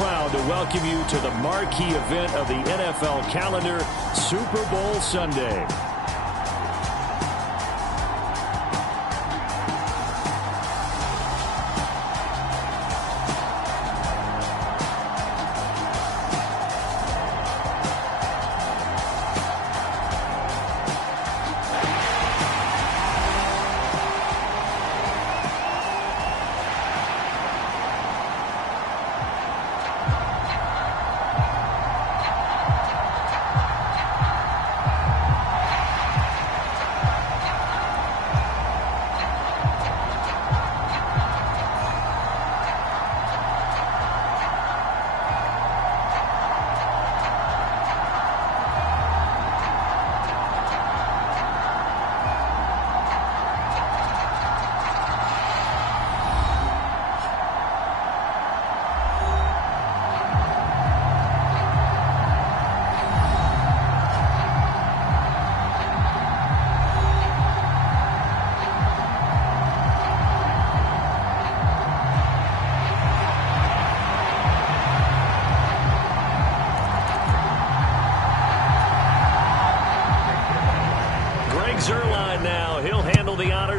proud to welcome you to the marquee event of the NFL calendar, Super Bowl Sunday.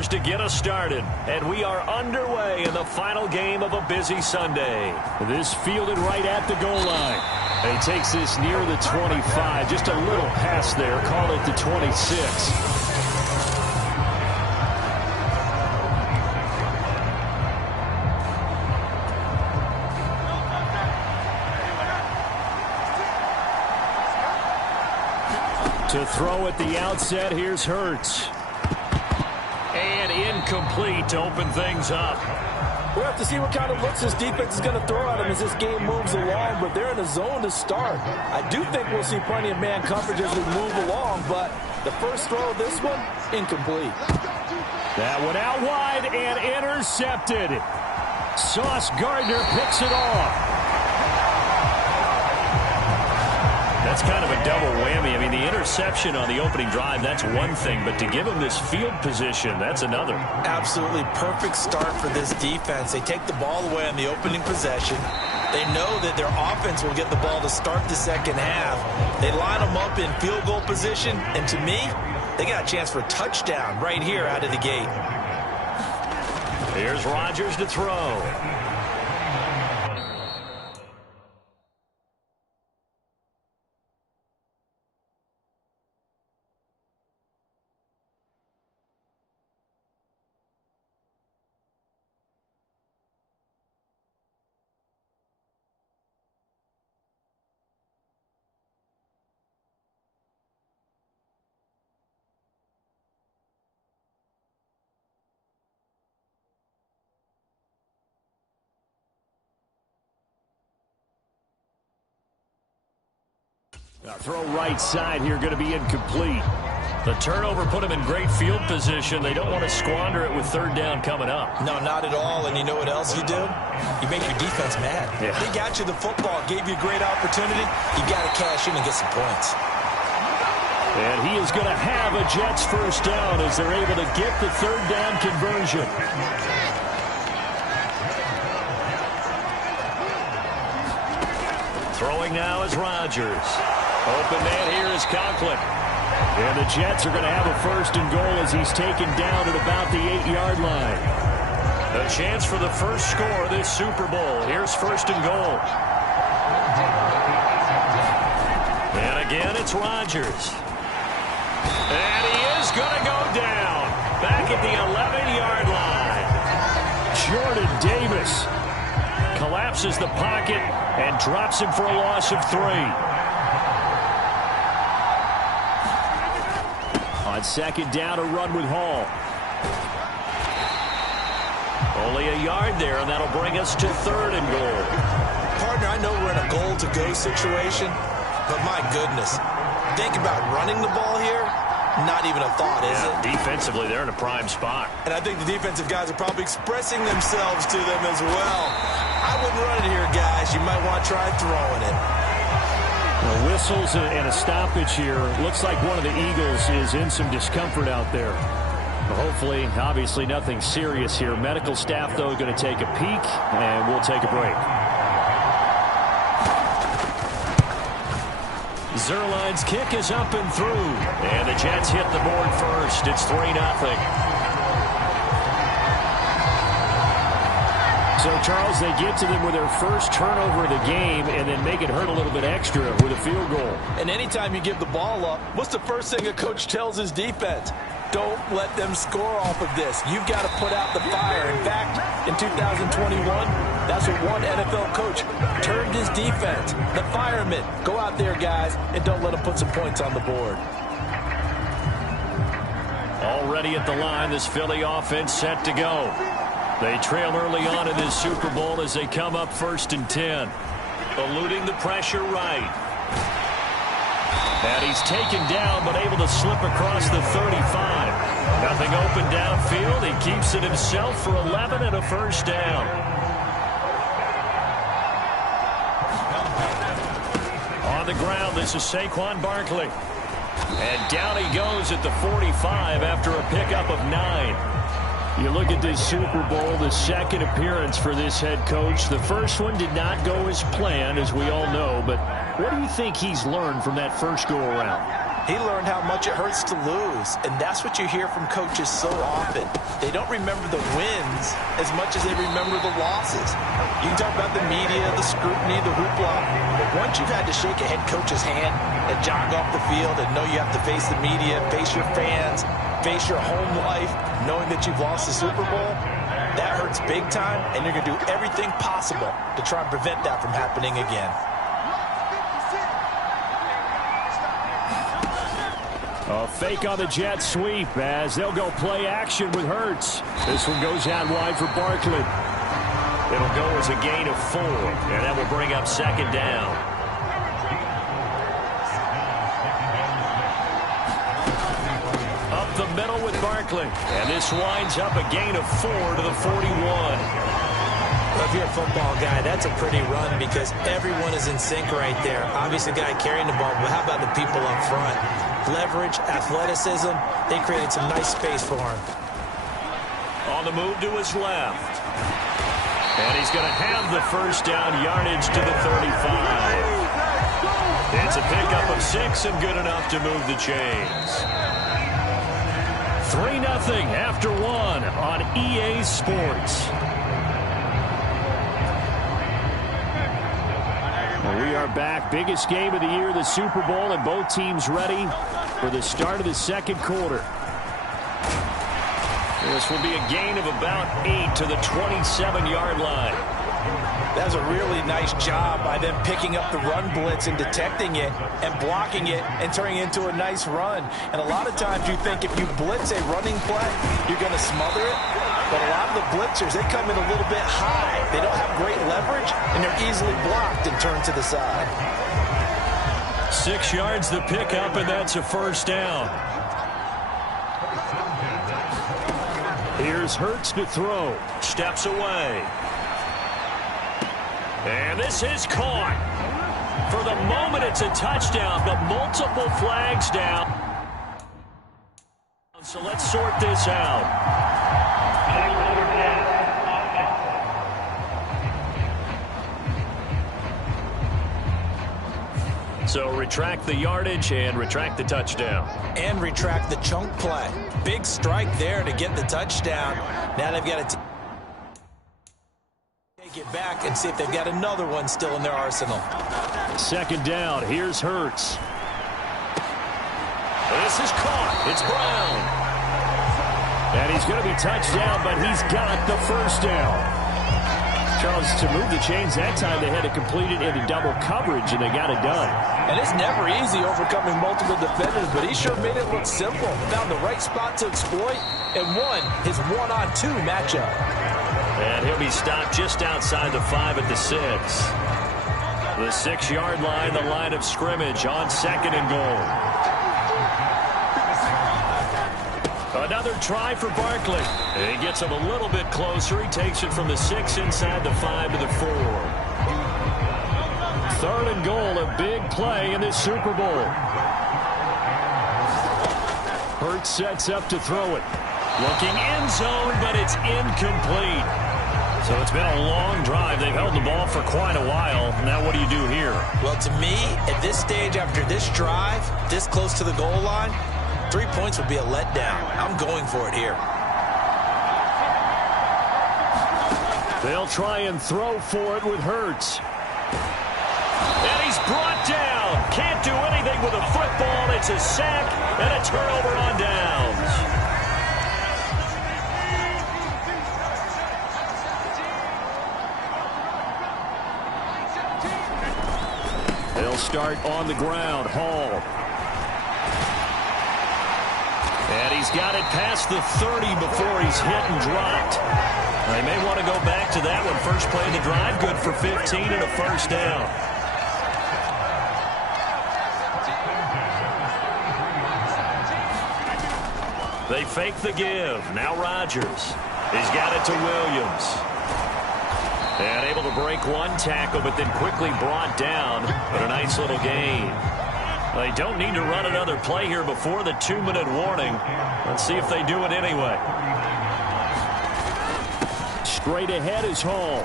To get us started, and we are underway in the final game of a busy Sunday. This fielded right at the goal line. And he takes this near the 25, just a little pass there, call it the 26. To throw at the outset, here's Hurts. And incomplete to open things up. We'll have to see what kind of looks this defense is going to throw at him as this game moves along, but they're in a zone to start. I do think we'll see plenty of man coverage as we move along, but the first throw of this one, incomplete. That one out wide and intercepted. Sauce Gardner picks it off. That's kind of a double whammy. I mean, the interception on the opening drive, that's one thing. But to give him this field position, that's another. Absolutely perfect start for this defense. They take the ball away on the opening possession. They know that their offense will get the ball to start the second half. They line them up in field goal position. And to me, they got a chance for a touchdown right here out of the gate. Here's Rodgers to throw. Throw right side here, going to be incomplete. The turnover put them in great field position. They don't want to squander it with third down coming up. No, not at all. And you know what else you do? You make your defense mad. Yeah. They got you the football, gave you a great opportunity. You got to cash in and get some points. And he is going to have a Jets first down as they're able to get the third down conversion. Throwing now is Rodgers. Open man here is Conklin. And the Jets are going to have a first and goal as he's taken down at about the 8-yard line. A chance for the first score of this Super Bowl. Here's first and goal. And again, it's Rodgers. And he is going to go down. Back at the 11-yard line. Jordan Davis collapses the pocket and drops him for a loss of 3. On second down, a run with Hall. Only a yard there, and that'll bring us to third and goal. Partner, I know we're in a goal-to-go situation, but my goodness, think about running the ball here. Not even a thought, is it? Defensively, they're in a prime spot. And I think the defensive guys are probably expressing themselves to them as well. I wouldn't run it here, guys. You might want to try throwing it. The whistles and a stoppage here. Looks like one of the Eagles is in some discomfort out there. Hopefully, obviously, nothing serious here. Medical staff, though, going to take a peek, and we'll take a break. Zerline's kick is up and through. And the Jets hit the board first. It's 3-0. So, Charles, they get to them with their first turnover of the game and then make it hurt a little bit extra with a field goal. And anytime you give the ball up, what's the first thing a coach tells his defense? Don't let them score off of this. You've got to put out the fire. In fact, in 2021, that's what one NFL coach termed his defense. The firemen. Go out there, guys, and don't let them put some points on the board. Already at the line, this Philly offense set to go. They trail early on in this Super Bowl as they come up 1st and 10. Eluding the pressure right. And he's taken down but able to slip across the 35. Nothing open downfield. He keeps it himself for 11 and a first down. On the ground, this is Saquon Barkley. And down he goes at the 45 after a pickup of 9. You look at this Super Bowl, the second appearance for this head coach. The first one did not go as planned, as we all know. But what do you think he's learned from that first go-around? He learned how much it hurts to lose, and that's what you hear from coaches so often. They don't remember the wins as much as they remember the losses. You can talk about the media, the scrutiny, the hoopla, but once you've had to shake a head coach's hand and jog off the field and know you have to face the media, face your fans, face your home life, knowing that you've lost the Super Bowl, that hurts big time, and you're going to do everything possible to try and prevent that from happening again. A fake on the jet sweep as they'll go play action with Hurts. This one goes out wide for Barkley. It'll go as a gain of 4, and that will bring up 2nd down. Up the middle with Barkley, and this winds up a gain of 4 to the 41. Well, if you're a football guy, that's a pretty run because everyone is in sync right there. Obviously, the guy carrying the ball, but how about the people up front? Leverage, athleticism, they created some nice space for him. On the move to his left. And he's going to have the first down yardage to the 35. It's a pickup of 6 and good enough to move the chains. 3-0 after 1 on EA Sports. We are back. Biggest game of the year, the Super Bowl, and both teams ready for the start of the second quarter. This will be a gain of about 8 to the 27-yard line. That's a really nice job by them picking up the run blitz and detecting it and blocking it and turning it into a nice run. And a lot of times you think if you blitz a running play, you're going to smother it. But a lot of the blitzers, they come in a little bit high. They don't have great leverage, and they're easily blocked and turned to the side. 6 yards the pickup, and that's a first down. Here's Hurts to throw. Steps away. And this is caught. For the moment, it's a touchdown, but multiple flags down. So let's sort this out. So retract the yardage and retract the touchdown. And retract the chunk play. Big strike there to get the touchdown. Now they've got to take it back and see if they've got another one still in their arsenal. 2nd down. Here's Hurts. This is caught. It's Brown. And he's going to be touched down, but he's got the first down. Charles, to move the chains that time, they had to complete it into double coverage, and they got it done. And it's never easy overcoming multiple defenders, but he sure made it look simple. Found the right spot to exploit and won his 1-on-2 matchup. And he'll be stopped just outside the 5 at the 6. The 6-yard line, the line of scrimmage on 2nd and goal. Another try for Barkley. He gets him a little bit closer. He takes it from the 6 inside the 5 to the 4. 3rd and goal, a big play in this Super Bowl. Hurts sets up to throw it. Looking end zone, but it's incomplete. So it's been a long drive. They've held the ball for quite a while. Now what do you do here? Well, to me, at this stage after this drive, this close to the goal line, 3 points would be a letdown. I'm going for it here. They'll try and throw for it with Hurts. And he's brought down. Can't do anything with a football. It's a sack and a turnover on downs. They'll start on the ground. Hall. And he's got it past the 30 before he's hit and dropped. They may want to go back to that one. First play of the drive, good for 15 and a first down. They fake the give. Now Rodgers. He's got it to Williams. And able to break one tackle, but then quickly brought down. But a nice little gain. They don't need to run another play here before the 2-minute warning. Let's see if they do it anyway. Straight ahead is Hall.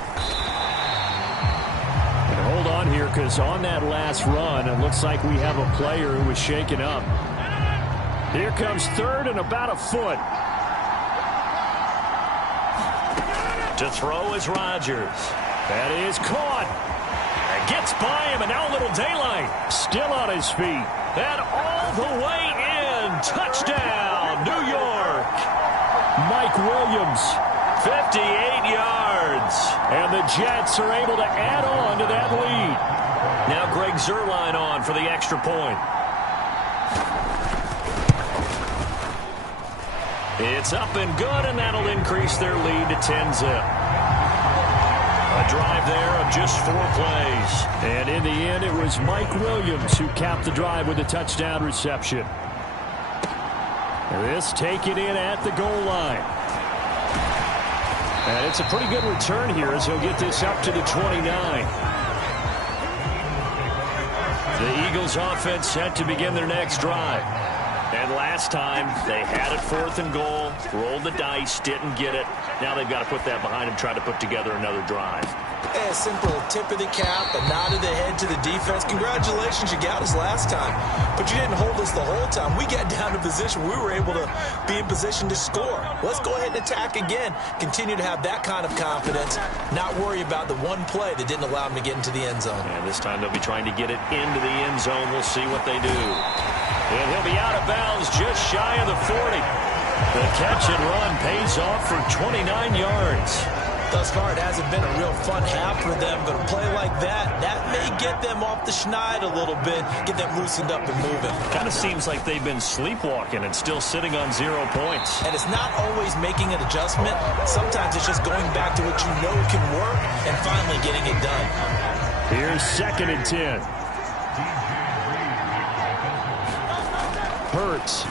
And hold on here, because on that last run, it looks like we have a player who was shaken up. Here comes third and about a foot. To throw is Rodgers. That is caught. It gets by him, and now a little daylight. Still on his feet. And all the way in. Touchdown, New York. Mike Williams. 58 yards. And the Jets are able to add on to that lead. Now Greg Zuerlein on for the extra point. It's up and good, and that'll increase their lead to 10-zip. A drive there of just 4 plays. And in the end, it was Mike Williams who capped the drive with a touchdown reception. This taken in at the goal line. And it's a pretty good return here as he'll get this up to the 29. The Eagles offense set to begin their next drive. And last time, they had it 4th and goal, rolled the dice, didn't get it. Now they've got to put that behind them, try to put together another drive. A simple tip of the cap, a nod of the head to the defense. Congratulations, you got us last time. But you didn't hold us the whole time. We got down to position. We were able to be in position to score. Let's go ahead and attack again. Continue to have that kind of confidence. Not worry about the one play that didn't allow them to get into the end zone. And this time they'll be trying to get it into the end zone. We'll see what they do. And he'll be out of bounds just shy of the 40. The catch and run pays off for 29 yards. Thus far, it hasn't been a real fun half for them, but a play like that may get them off the schneid a little bit, get them loosened up and moving. Kind of seems like they've been sleepwalking and still sitting on 0 points. And it's not always making an adjustment. Sometimes it's just going back to what you know can work and finally getting it done. Here's 2nd and 10. Hurts.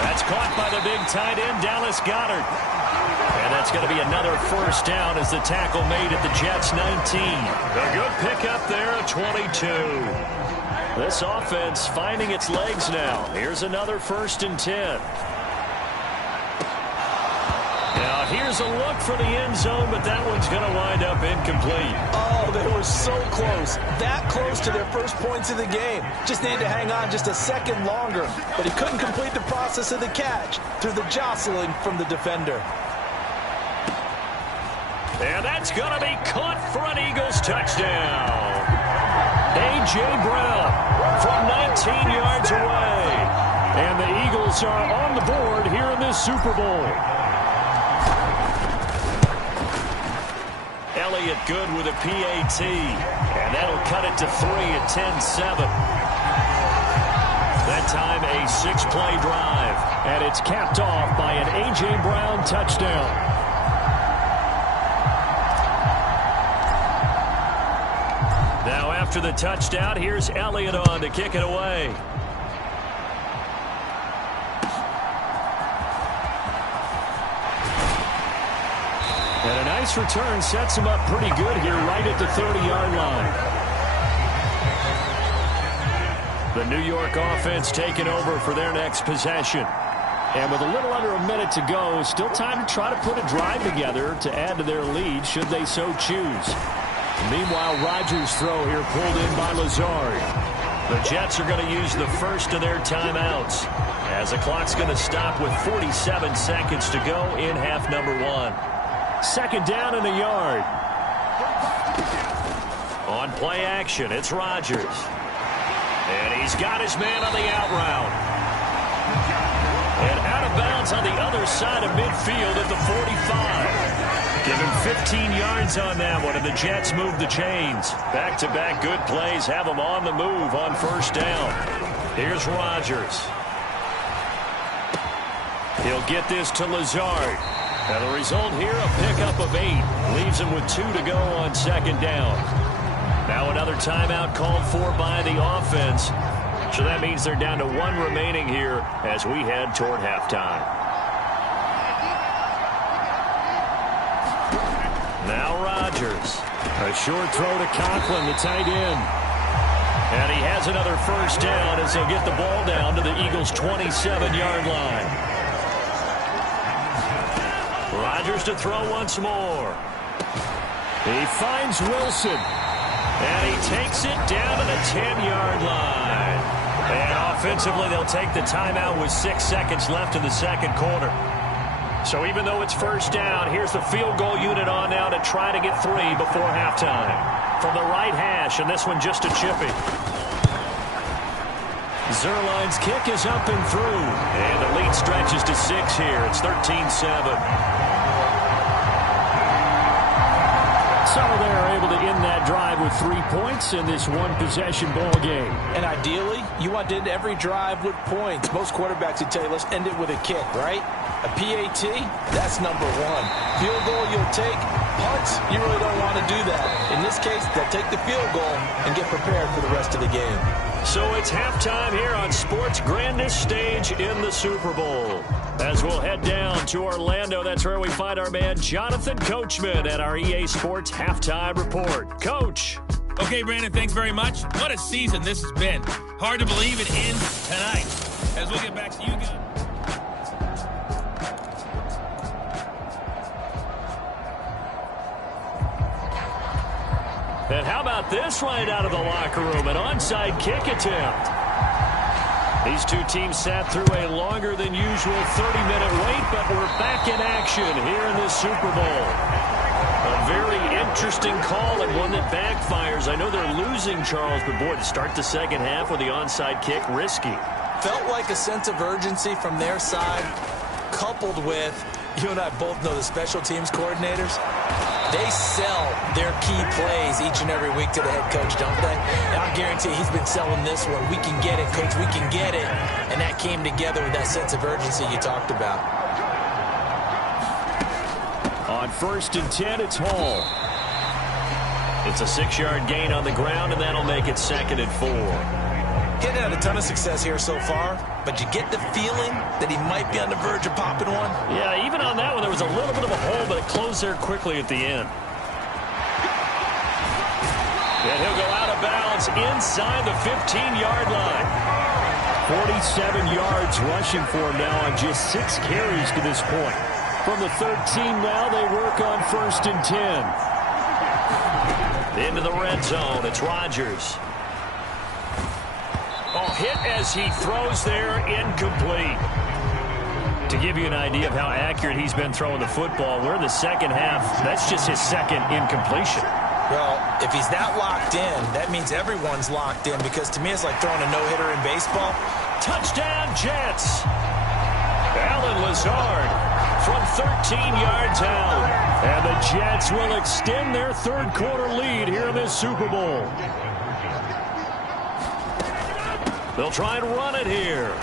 That's caught by the big tight end, Dallas Goedert. And that's going to be another first down as the tackle made at the Jets' 19. A good pickup there at 22. This offense finding its legs now. Here's another 1st and 10. Now here's a look for the end zone, but that one's going to wind up incomplete. Oh, they were so close. That close to their first points of the game. Just needed to hang on just a second longer, but he couldn't complete the process of the catch through the jostling from the defender. And that's going to be caught for an Eagles touchdown. A.J. Brown from 19 yards away. And the Eagles are on the board here in this Super Bowl. Elliott good with a PAT. And that'll cut it to 3 at 10-7. That time a 6-play drive. And it's capped off by an A.J. Brown touchdown. Now after the touchdown, here's Elliott on to kick it away. And a nice return sets him up pretty good here right at the 30-yard line. The New York offense taking over for their next possession. And with a little under a minute to go, still time to try to put a drive together to add to their lead should they so choose. Meanwhile, Rodgers' throw here pulled in by Lazard. The Jets are going to use the first of their timeouts, as the clock's going to stop with 47 seconds to go in half number 1. Second down in a yard. On play action, it's Rodgers. And he's got his man on the out route. And out of bounds on the other side of midfield at the 45. Give him 15 yards on that one, and the Jets move the chains. Back-to-back good plays have them on the move on first down. Here's Rodgers. He'll get this to Lazard. And the result here, a pickup of 8. Leaves him with 2 to go on second down. Now another timeout called for by the offense. So that means they're down to 1 remaining here as we head toward halftime. Now Rodgers. A short throw to Conklin, the tight end. And he has another first down as they'll get the ball down to the Eagles' 27-yard line. Rodgers to throw once more. He finds Wilson. And he takes it down to the 10-yard line. And offensively, they'll take the timeout with 6 seconds left in the second quarter. So even though it's first down, here's the field goal unit on now to try to get 3 before halftime. From the right hash, and this one just a chippy. Zerline's kick is up and through. And the lead stretches to 6 here. It's 13-7. So they're able to end that drive with 3 points in this one-possession ball game. And ideally, you want to end every drive with points. Most quarterbacks would tell you, let's end it with a kick, right? A PAT, that's number 1. Field goal you'll take. Punts, you really don't want to do that. In this case, they'll take the field goal and get prepared for the rest of the game. So it's halftime here on sports' grandest stage in the Super Bowl. As we'll head down to Orlando, that's where we find our man Jonathan Coachman at our EA Sports Halftime Report. Coach. Okay, Brandon, thanks very much. What a season this has been. Hard to believe it ends tonight. As we'll get back to you guys. And how about this right out of the locker room? An onside kick attempt. These two teams sat through a longer than usual 30-minute wait, but we're back in action here in this Super Bowl. A very interesting call and one that backfires. I know they're losing, Charles, but boy, to start the second half with the onside kick, risky. Felt like a sense of urgency from their side, coupled with, you and I both know the special teams coordinators. They sell their key plays each and every week to the head coach, don't they? And I guarantee he's been selling this one. We can get it, coach. We can get it. And that came together with that sense of urgency you talked about. On 1st and 10, it's Hall. It's a 6-yard gain on the ground, and that'll make it 2nd and 4. Getting had a ton of success here so far, but you get the feeling that he might be on the verge of popping one. Yeah, even on that one, there was a little bit of a hole, but it closed there quickly at the end. And he'll go out of bounds inside the 15-yard line. 47 yards rushing for him now on just 6 carries to this point. From the 13 now, they work on 1st and 10. Into the red zone, it's Rodgers. Oh, hit as he throws there, incomplete. To give you an idea of how accurate he's been throwing the football, we're in the second half. That's just his 2nd incompletion. Well, if he's that locked in, that means everyone's locked in, because to me it's like throwing a no-hitter in baseball. Touchdown, Jets. Alan Lazard from 13 yards out. And the Jets will extend their third quarter lead here in this Super Bowl. They'll try and run it here.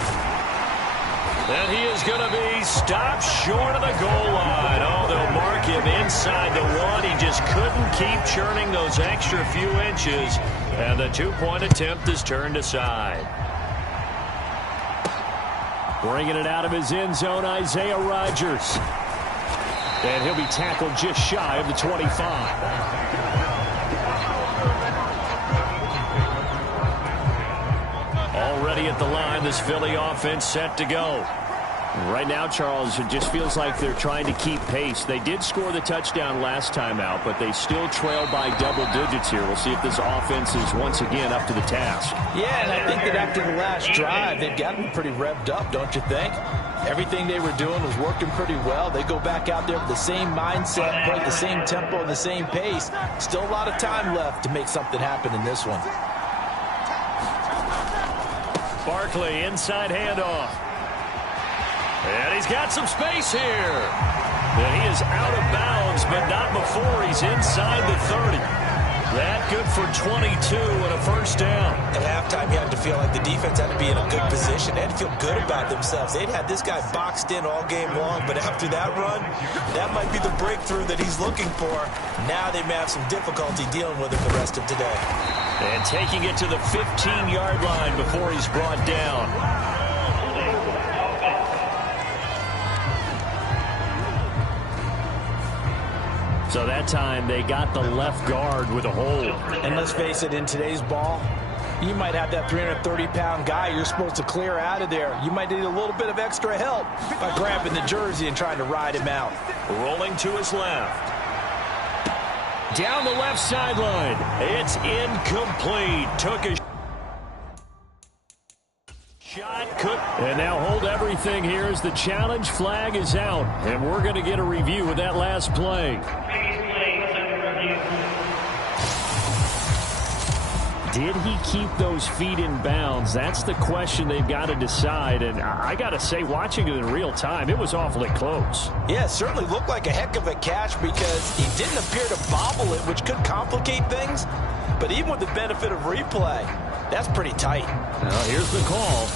And he is going to be stopped short of the goal line. Oh, they'll mark him inside the 1. He just couldn't keep churning those extra few inches. And the 2-point attempt is turned aside. Bringing it out of his end zone, Isaiah Rodgers. And he'll be tackled just shy of the 25. Already at the line, this Philly offense set to go. Right now, Charles, it just feels like they're trying to keep pace. They did score the touchdown last time out, but they still trail by double digits here. We'll see if this offense is once again up to the task. Yeah, and I think that after the last drive, they've gotten pretty revved up, don't you think? Everything they were doing was working pretty well. They go back out there with the same mindset, play the same tempo and the same pace. Still a lot of time left to make something happen in this one. Barkley, inside handoff. And he's got some space here. And he is out of bounds, but not before he's inside the 30. That good for 22 and a first down. At halftime, you had to feel like the defense had to be in a good position. They had to feel good about themselves. They'd had this guy boxed in all game long, but after that run, that might be the breakthrough that he's looking for. Now they may have some difficulty dealing with him the rest of today. And taking it to the 15-yard line before he's brought down. So that time they got the left guard with a hold. And let's face it, in today's ball, you might have that 330-pound guy you're supposed to clear out of there. You might need a little bit of extra help by grabbing the jersey and trying to ride him out. Rolling to his left. Down the left sideline. It's incomplete. Took a shot. And now hold everything here as the challenge flag is out. And we're going to get a review of that last play. Did he keep those feet in bounds? That's the question they've got to decide. And I got to say, watching it in real time, it was awfully close. Yeah, it certainly looked like a heck of a catch because he didn't appear to bobble it, which could complicate things. But even with the benefit of replay, that's pretty tight. Now, here's the call.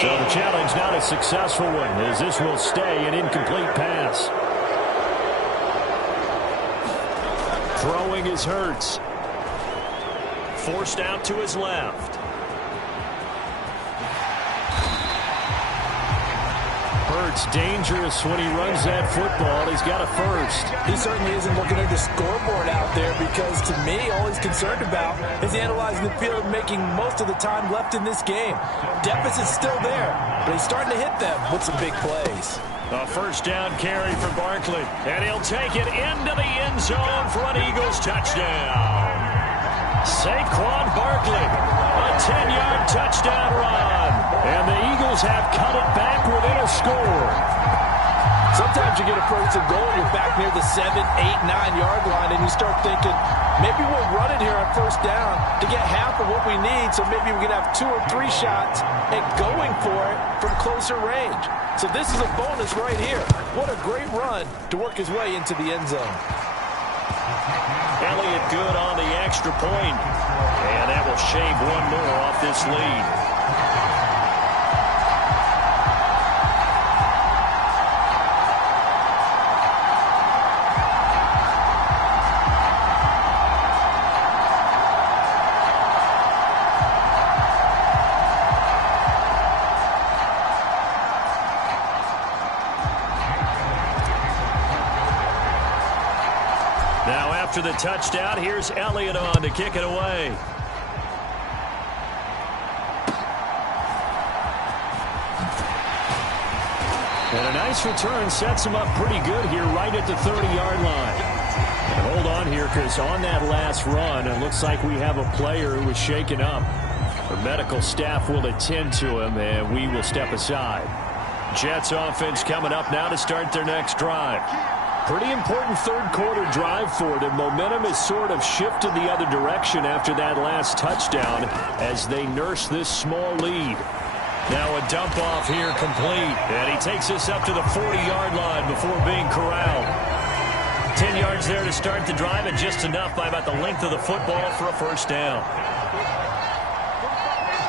So the challenge not a successful one, as this will stay an incomplete pass. Throwing is Hurts. Forced out to his left. Hurts dangerous when he runs that football. He's got a first. He certainly isn't looking at the scoreboard out there because, to me, all he's concerned about is analyzing the field, making most of the time left in this game. Deficit's still there, but he's starting to hit them with some big plays. A first down carry for Barkley, and he'll take it into the end zone for an Eagles touchdown. Saquon Barkley, a 10-yard touchdown run, and the Eagles have cut it back within a score. Sometimes you get a first and goal, and you're back near the 7, 8, 9-yard line, and you start thinking, maybe we'll run it here on first down to get half of what we need, so maybe we can have 2 or 3 shots at going for it from closer range. So this is a bonus right here. What a great run to work his way into the end zone. Elliott good on the extra point, and that will shave one more off this lead. After the touchdown, here's Elliott on to kick it away. And a nice return sets him up pretty good here right at the 30-yard line. And hold on here, because on that last run, it looks like we have a player who was shaken up. The medical staff will attend to him, and we will step aside. Jets offense coming up now to start their next drive. Pretty important third-quarter drive for them. Momentum has sort of shifted the other direction after that last touchdown as they nurse this small lead. Now a dump-off here complete, and he takes us up to the 40-yard line before being corralled. 10 yards there to start the drive, and just enough by about the length of the football for a first down.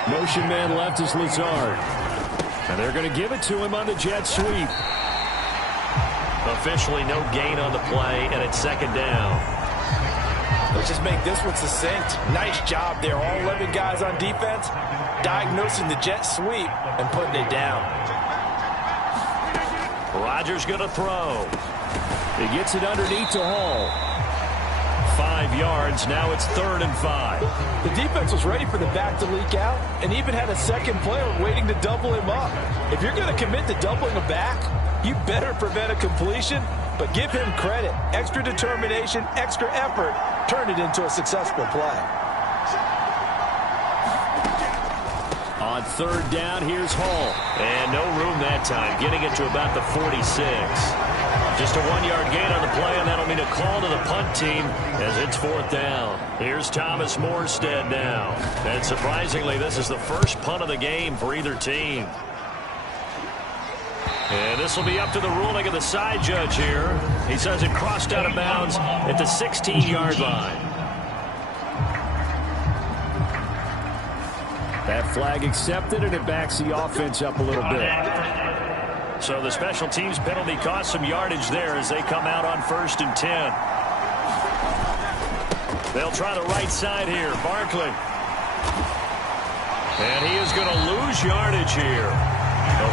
Motion man left is Lazard, and they're going to give it to him on the jet sweep. Officially no gain on the play, and it's second down. Let's just make this one succinct. Nice job there. All 11 guys on defense diagnosing the jet sweep and putting it down. Rodgers going to throw. He gets it underneath to Hall. 5 yards. Now it's 3rd and 5. The defense was ready for the back to leak out and even had a second player waiting to double him up. If you're going to commit to doubling a back, you better prevent a completion, but give him credit. Extra determination, extra effort, turn it into a successful play. On 3rd down, here's Hall. And no room that time, getting it to about the 46. Just a 1-yard gain on the play, and that'll mean a call to the punt team as it's 4th down. Here's Thomas Morstead now. And surprisingly, this is the first punt of the game for either team. And this will be up to the ruling of the side judge here. He says it crossed out of bounds at the 16-yard line. That flag accepted, and it backs the offense up a little bit. So the special teams penalty cost some yardage there as they come out on 1st and 10. They'll try the right side here. Barkley. And he is going to lose yardage here.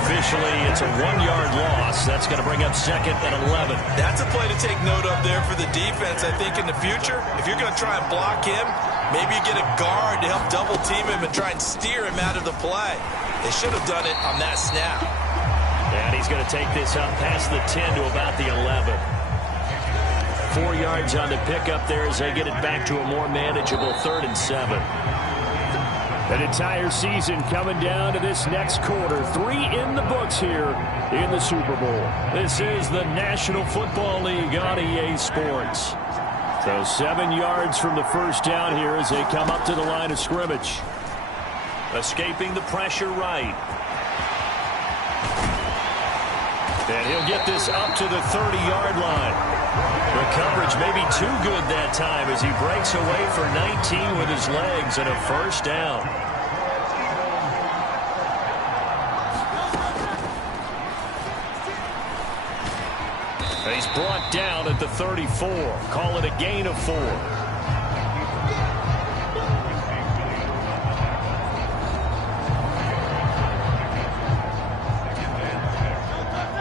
Officially, it's a 1-yard loss. That's going to bring up 2nd and 11. That's a play to take note of there for the defense, I think, in the future. If you're going to try and block him, maybe you get a guard to help double-team him and try and steer him out of the play. They should have done it on that snap. And he's going to take this up past the 10 to about the 11. 4 yards on the pickup there as they get it back to a more manageable 3rd and 7. An entire season coming down to this next quarter. 3 in the books here in the Super Bowl. This is the National Football League on EA Sports. So 7 yards from the first down here as they come up to the line of scrimmage. Escaping the pressure right. And he'll get this up to the 30-yard line. The coverage may be too good that time as he breaks away for 19 with his legs and a first down. He's brought down at the 34. Call it a gain of 4.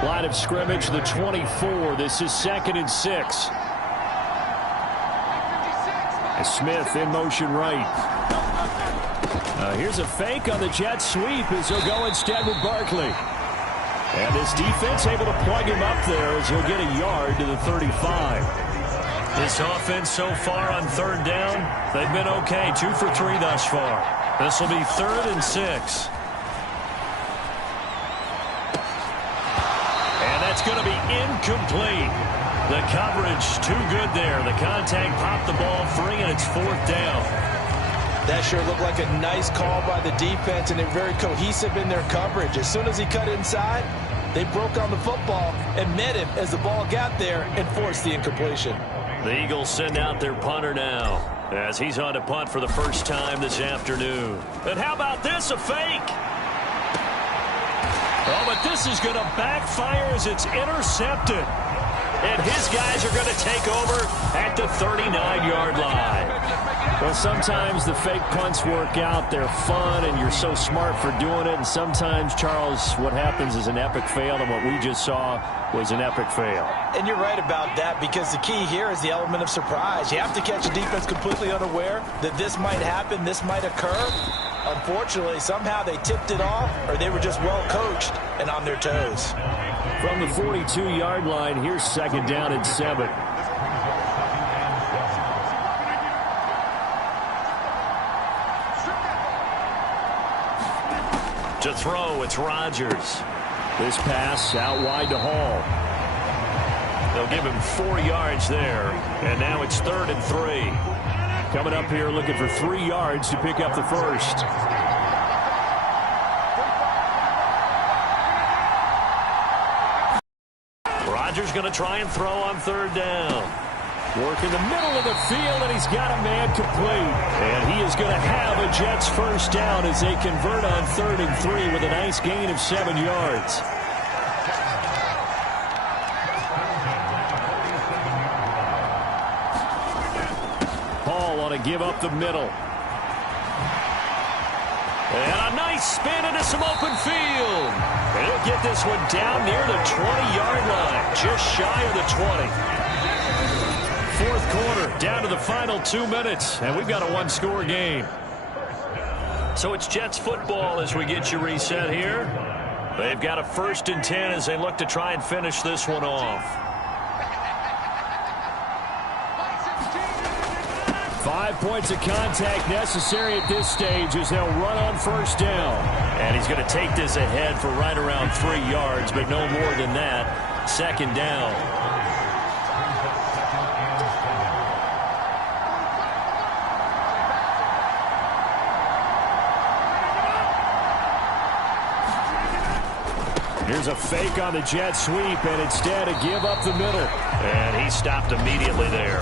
Line of scrimmage, the 24. This is 2nd and 6. Smith in motion right. Here's a fake on the jet sweep as he'll go instead with Barkley. And this defense able to plug him up there as he'll get a yard to the 35. This offense so far on 3rd down, they've been okay. 2 for 3 thus far. This will be 3rd and 6. It's going to be incomplete. The coverage too good there. The contact popped the ball free, and it's 4th down. That sure looked like a nice call by the defense, and they're very cohesive in their coverage. As soon as he cut inside, they broke on the football and met him as the ball got there and forced the incompletion. The Eagles send out their punter now as he's on to punt for the first time this afternoon. And how about this, a fake? Oh, but this is going to backfire as it's intercepted. And his guys are going to take over at the 39-yard line. Well, sometimes the fake punts work out. They're fun, and you're so smart for doing it. And sometimes, Charles, what happens is an epic fail, and what we just saw was an epic fail. And you're right about that, because the key here is the element of surprise. You have to catch a defense completely unaware that this might happen, this might occur. Unfortunately, somehow they tipped it off, or they were just well coached and on their toes. From the 42-yard line, here's 2nd down and 7. To throw, it's Rodgers. This pass out wide to Hall. They'll give him 4 yards there, and now it's 3rd and 3. Coming up here looking for 3 yards to pick up the first. Rodgers going to try and throw on 3rd down. Work in the middle of the field, and he's got a man complete. And he is going to have a Jets first down as they convert on 3rd and 3 with a nice gain of 7 yards. Hall on a give up the middle. And a nice spin into some open field. And he'll get this one down near the 20-yard line, just shy of the 20. fourth quarter, down to the final 2 minutes, and we've got a one-score game. So it's Jets football as we get you reset here. They've got a 1st and 10 as they look to try and finish this one off. 5 points of contact necessary at this stage as they'll run on 1st down. And he's going to take this ahead for right around 3 yards, but no more than that. 2nd down. Here's a fake on the jet sweep, and instead a give up the middle. And he stopped immediately there.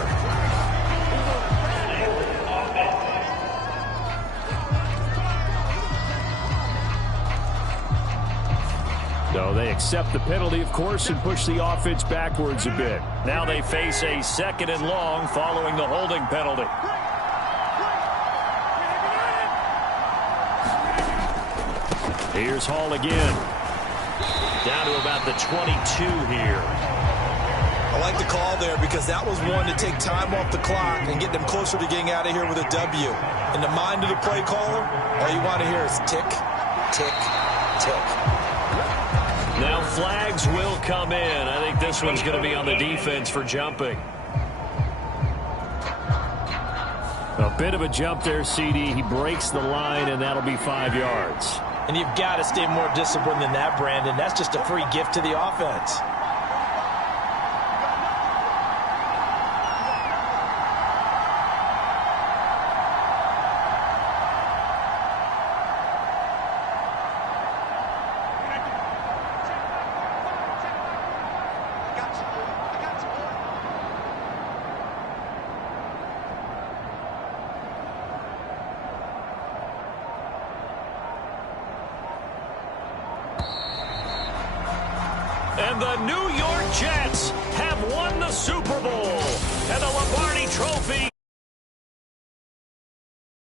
So they accept the penalty, of course, and push the offense backwards a bit. Now they face a 2nd and long following the holding penalty. Here's Hall again. Down to about the 22 here. I like the call there because that was one to take time off the clock and get them closer to getting out of here with a W. In the mind of the play caller, all you want to hear is tick, tick, tick. Now flags will come in. I think this one's going to be on the defense for jumping. A bit of a jump there, CD. He breaks the line, and that'll be 5 yards. And you've got to stay more disciplined than that, Brandon. That's just a free gift to the offense. And the New York Jets have